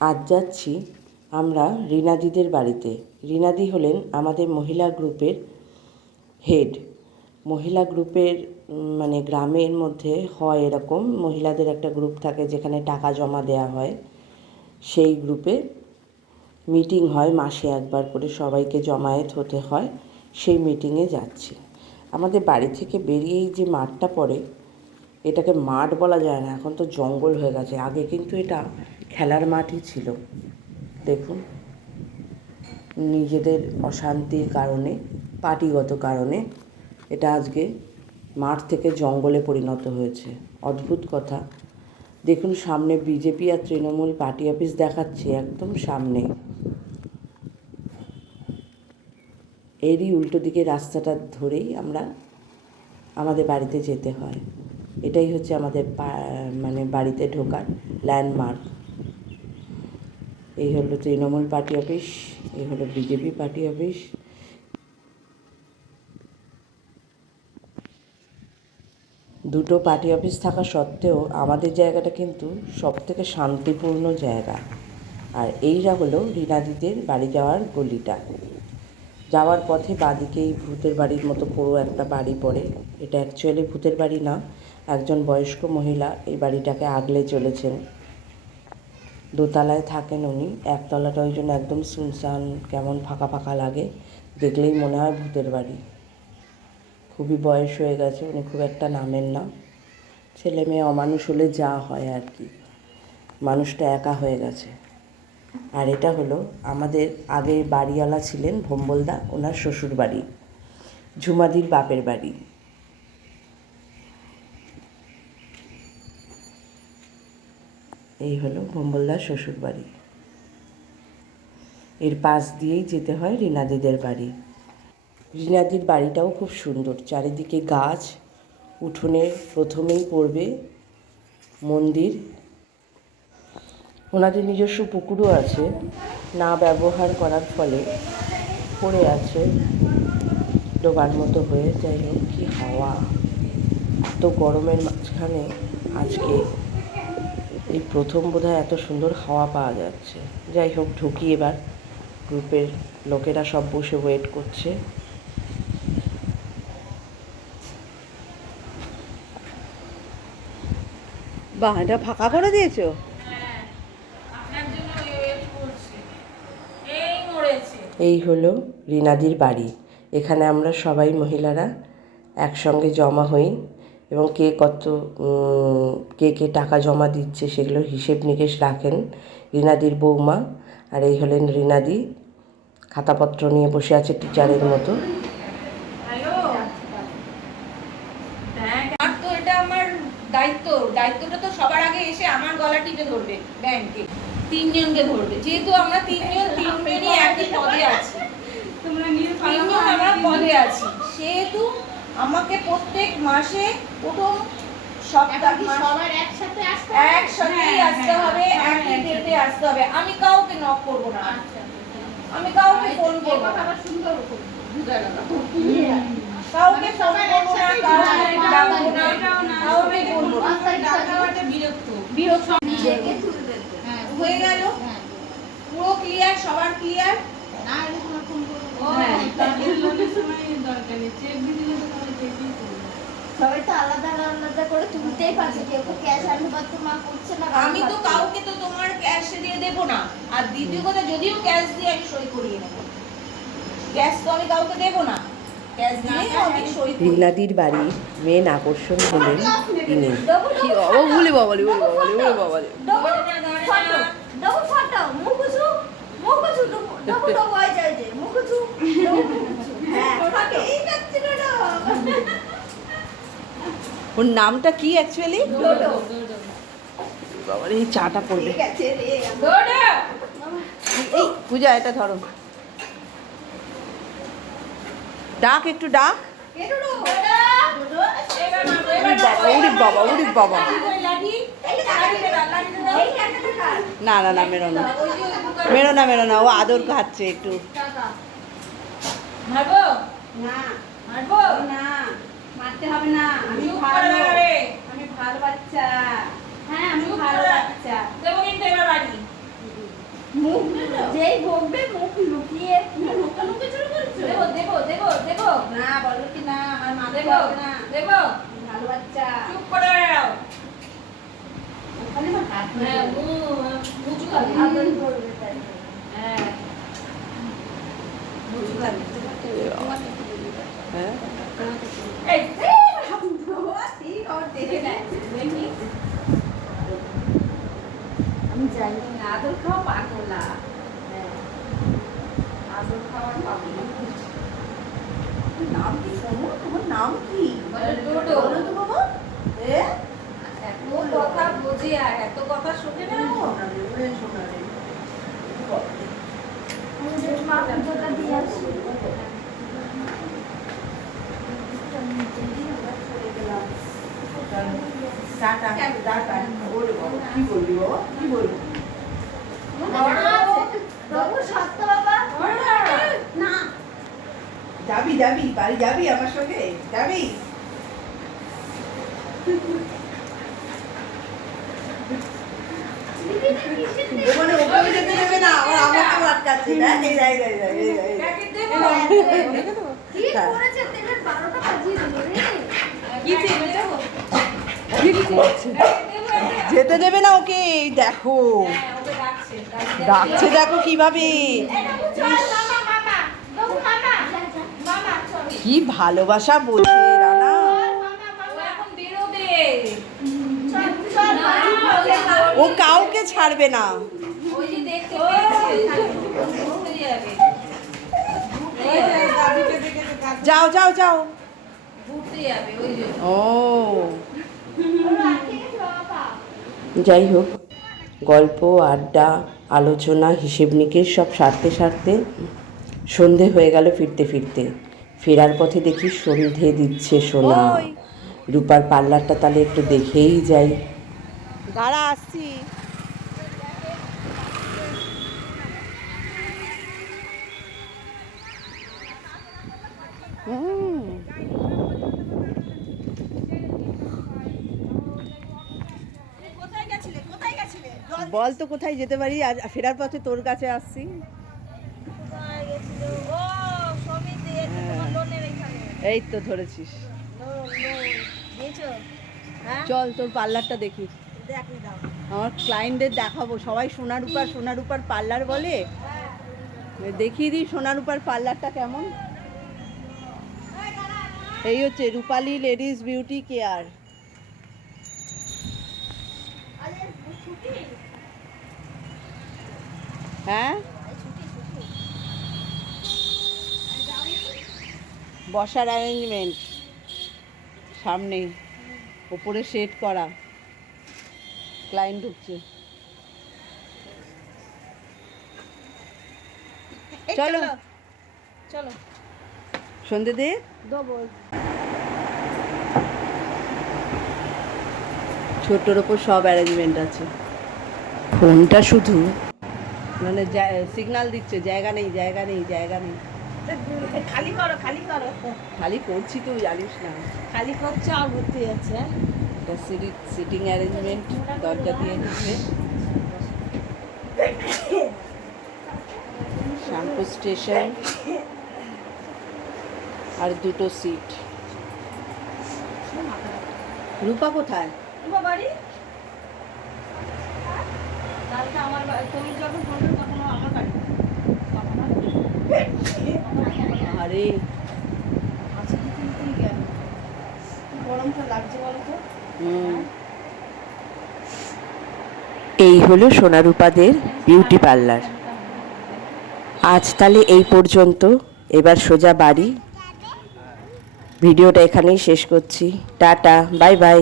আজ যাচ্ছি আমরা রীনাদিদের বাড়িতে। রীনাদি হলেন আমাদের মহিলা গ্রুপের হেড। মহিলা গ্রুপের মানে গ্রামের মধ্যে হয় এরকম, মহিলাদের একটা গ্রুপ থাকে যেখানে টাকা জমা দেওয়া হয়। সেই গ্রুপে মিটিং হয় মাসে একবার করে, সবাইকে জমায়েত হতে হয়। সেই মিটিংয়ে যাচ্ছি। আমাদের বাড়ি থেকে বেরিয়েই যে মাঠটা পড়ে, এটাকে মাঠ বলা যায় না, এখন তো জঙ্গল হয়ে গেছে। আগে কিন্তু এটা খেলার মাঠই ছিল। দেখুন, নিজেদের অশান্তির কারণে, পার্টিগত কারণে এটা আজকে মাঠ থেকে জঙ্গলে পরিণত হয়েছে। অদ্ভুত কথা। দেখুন, সামনে বিজেপি আর তৃণমূল পার্টি অফিস দেখাচ্ছে, একদম সামনে। এরই উল্টো দিকে রাস্তাটা ধরেই আমরা আমাদের বাড়িতে যেতে হয়। এটাই হচ্ছে আমাদের মানে বাড়িতে ঢোকার ল্যান্ডমার্ক। এই হলো তৃণমূল পার্টি অফিস, এই হলো বিজেপি পার্টি অফিস। দুটো পার্টি অফিস থাকা সত্ত্বেও আমাদের জায়গাটা কিন্তু সবথেকে শান্তিপূর্ণ জায়গা। আর এইটা হলো রীনাদিদের বাড়ি যাওয়ার গলিটা। যাওয়ার পথে বাঁদিকেই ভূতের বাড়ির মতো পুরো একটা বাড়ি পড়ে। এটা অ্যাকচুয়ালি ভূতের বাড়ি না, একজন বয়স্ক মহিলা এই বাড়িটাকে আগলে চলেছেন। দোতলায় থাকেন উনি, একতলাটা ওই জন্য একদম সুনসান, কেমন ফাঁকা ফাঁকা লাগে, দেখলেই মনে হয় ভূতের বাড়ি। খুবই বয়স হয়ে গেছে, উনি খুব একটা নামেন না। ছেলে মেয়ে অমানুষ হলে যা হয় আর কি, মানুষটা একা হয়ে গেছে। আর এটা হলো আমাদের আগে বাড়িওয়ালা ছিলেন ভম্বলদা, ওনার শ্বশুর বাড়ি, ঝুমাদির বাপের বাড়ি। এই হলো ভম্বলদার শ্বশুর বাড়ি। এর পাশ দিয়েই যেতে হয় রীনাদিদের বাড়ি। রীনাদির বাড়িটাও খুব সুন্দর, চারিদিকে গাছ। উঠোনে প্রথমেই পড়বে মন্দির। ওনাদের নিজস্ব পুকুরও আছে, না ব্যবহার করার ফলে পড়ে আছে ডোবার মতো হয়ে। যাই হোক, কী হাওয়া! এত গরমের মাঝখানে আজকে এই প্রথম বোধহয় এত সুন্দর হাওয়া পাওয়া যাচ্ছে। যাই হোক, ঢুকি এবার। গ্রুপের লোকেরা সব বসে ওয়েট করছে। বাহ, এটা ফাঁকা করে দিয়েছো? এই হলো রীনাদির বাড়ি। এখানে আমরা সবাই মহিলারা একসঙ্গে জমা হই এবং কে টাকা জমা দিচ্ছে সেগুলোর হিসেব নিকেশ রাখেন রীনাদির বৌমা। আর এই হলেন রীনাদি, খাতাপত্র নিয়ে বসে আছে টিচারের মতো। দায়িত্বটা তো সবার আগে এসে আমার গলা টিপে ধরবে, ব্যাংকে তিনজনকে ধরবে, যেহেতু আমরা তিনজনই একই পদে আছি, তিনজন আমরা পদে আছি, সেহেতু আমাকে প্রত্যেক মাসে প্রথম সপ্তাহে সবার একসাথে আসতে হবে, একই ডেটে আসতে হবে। আমি কাউকে নক করবো না, আমি কাউকে ফোন করবো না, কাউকে ফোন করবো না, কাউকে ডাকবো না, কাউকে বলবো না। বিরক্ত হয়ে গেল। পুরো ক্লিয়ার, সবার ক্লিয়ার। সবাই তো আলাদা আলাদা করে তুলতেই পারছে, কেউ ক্যাশ আনুপাত্য মা করছে না। আমি তো কাউকে তো তোমার ক্যাশ দিয়ে দেবো না। আর দ্বিতীয় কথা, যদিও ক্যাশ দিয়ে আমি সই করিয়ে নেব, ক্যাশ তো আমি কাউকে দেবো না। রীনাদির বাড়ির মেন আকর্ষণ হলেন ইনি। ওর নামটা কি অ্যাকচুয়ালি? বাবার এই চাটা পড়বে। এই পূজা, এটা ধরো, ডাক, একটু ডাক। বাবা, উরি বাবা, না না না, মেরো না, ও আদর খাচ্ছে একটু। মারতে হবে না, আমি ভালো বাচ্চা। হ্যাঁ, আমি ভালো বাচ্চা। মুখ যেই বকবে মুখ লুকিয়ে দেবো দেবো দেবো দেবো না বলো কি না আমার মা দেবো না দেবো ভালো বাচ্চা চুপ করে দাও ওখানে আমার হাত হ্যাঁ মুচু খাবি আদর করবে তাই হ্যাঁ মুচু খাবি হ্যাঁ এই আমি জানি আদর খাওয়া পাগলা আদর খাওয়ার পাগলা নাম কি সোনু? তোমার নাম কি? বলো ডোডো বলো তো বাবা। এত কথা বোঝে আর এত কথা শোনে না ও সোনারে, ওরে সোনারে। আমাদের মা পুজোটা দিয়ে আসি টাটা, টাটা। ওরে বাবা, কি বলবি বাবা? কি বলবি? বাবু সত্য বাবা না যাবি যাবি বাড়ি যাবি আমার সঙ্গে? যাবি? ওখানে ওখানে যেতে দেবে না, আবার আমাকে আটকাচ্ছে। দেখ, এই দেখ, এই দেখ, এই দেখ, এই দেখ। প্যাকেট দেবো কি করেছে তেলের 12টা বাজিয়ে দিল রে কি দেবো কি করছে? দেবো যেতে দেবে না ওকে, এই দেখো হ্যাঁ ওকে ডাকছে ডাকছে, দেখো কিভাবে। এই বাবু চল মামা মামা বাবু মামা মামা চল কি ভালোবাসা বোঝে রানা। ও এখন বেরোবে চল চল ও কাউকে ছাড়বে না। ওই যে দেখতে পেয়েছে ঘুরতে যাবে যাও যাও যাও। ঘুরতে যাবে ওই যে ও যাই হোক, গল্প আড্ডা আলোচনা হিসেব নিকেশ সব সারতে সারতে সন্ধে হয়ে গেল। ফিরতে ফিরতে ফেরার পথে দেখি সন্ধে দিচ্ছে সোনা। রূপার পার্লারটা তাহলে একটু দেখেই যাই। দাঁড়া আসছি। বল তো কোথায় যেতে পারি? আজ ফেরার পথে তোর কাছে আসছি। এই তো ধরেছিস। চল তোর পার্লারটা দেখি। আমার ক্লায়েন্টদের দেখাবো, সবাই সোনা রূপার পার্লার বলে। দেখিয়ে দিই সোনা রূপার পার্লারটা কেমন। এই হচ্ছে রূপালী লেডিস বিউটি কেয়ার। হ্যাঁ, বসার অ্যারেঞ্জমেন্ট সামনে, ওপরে সেট করা। ক্লায়েন্ট ঢুকছে। চলো চলো সন্ধে দে। ছোট্টর ওপর সব অ্যারেঞ্জমেন্ট আছে। ফোনটা শুধু মানে সিগন্যাল দিচ্ছে, জায়গা নেই জায়গা নেই জায়গা নেই। খালি করো খালি করো খালি করছি, তুই জানিস না। খালি করছে আর ঘুরতে যাচ্ছে এটা সিটিং অ্যারেঞ্জমেন্ট, দরজা দিয়ে ঢুকবে। শ্যাম্পু স্টেশন আর দুটো সিট। রূপা কোথায়? বাড়ি কালকে আমার তুমি যখন ফোন করো তখন আমার বাড়ি আরে আচ্ছা তুই গেল গরমটা লাগছে বলো তো এই হলো সোনারূপাদের বিউটি পার্লার। আজ তাহলে এই পর্যন্ত। এবার সোজা বাড়ি। ভিডিওটা এখানেই শেষ করছি। Tata, bye bye.